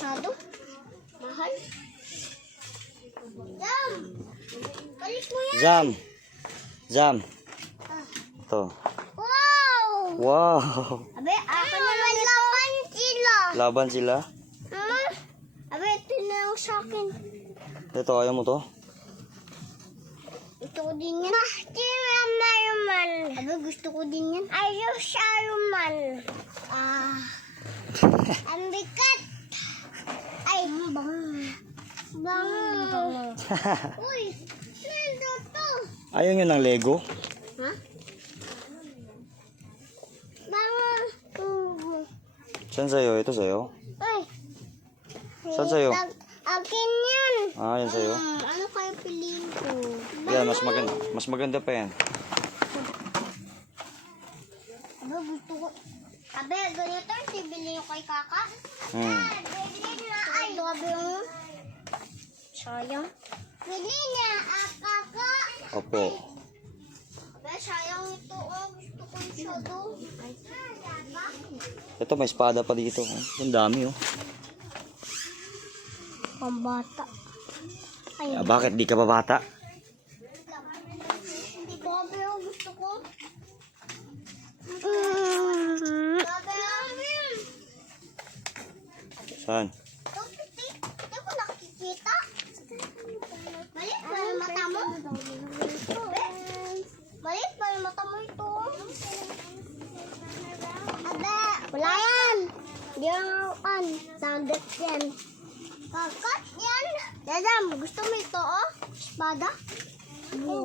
masyado. Mahal. Jam! Balik mo yan! Jam! Jam! Ito. Wow! Wow! Abe, akin na lang laban sila. Laban sila? Abe, ito na lang sa akin. Ito, ayaw mo to? Gusto ko din yan. Mahti na naman. Abe, gusto ko din yan. Ayaw siya naman. Ang bigat. Ay, bango. Bango. Uy, nando to. Ayaw nyo ng Lego? Ha? Bango. Saan sa'yo? Ito sa'yo? Uy. Saan sa'yo? Akin yan. Ah, yan sa'yo. Ano kayo piliin ko? Yan, mas maganda pa yan. Abe, gusto ko. Abe, ganito yung bibili yung kay Kaka. Bibili na ay. Ito, abe, yung. Sayang. Bili na, Kaka. Opo. Abe, sayang ito. Gusto ko yung shadow. Ito, may espada pa dito. Ang dami, oh. Pambata. Ay, Ah, bakit di ka pa bata? ito, abe, yung gusto ko. Abe, Saan? Hindi ko nakikita. Maliit pa yung mata mo. Maliit pa yung mata mo ito. Abe, wala yan. Yan, sandet yan. Kakat yan. Dadam, gusto mo ito, oh? Espada? Hindi.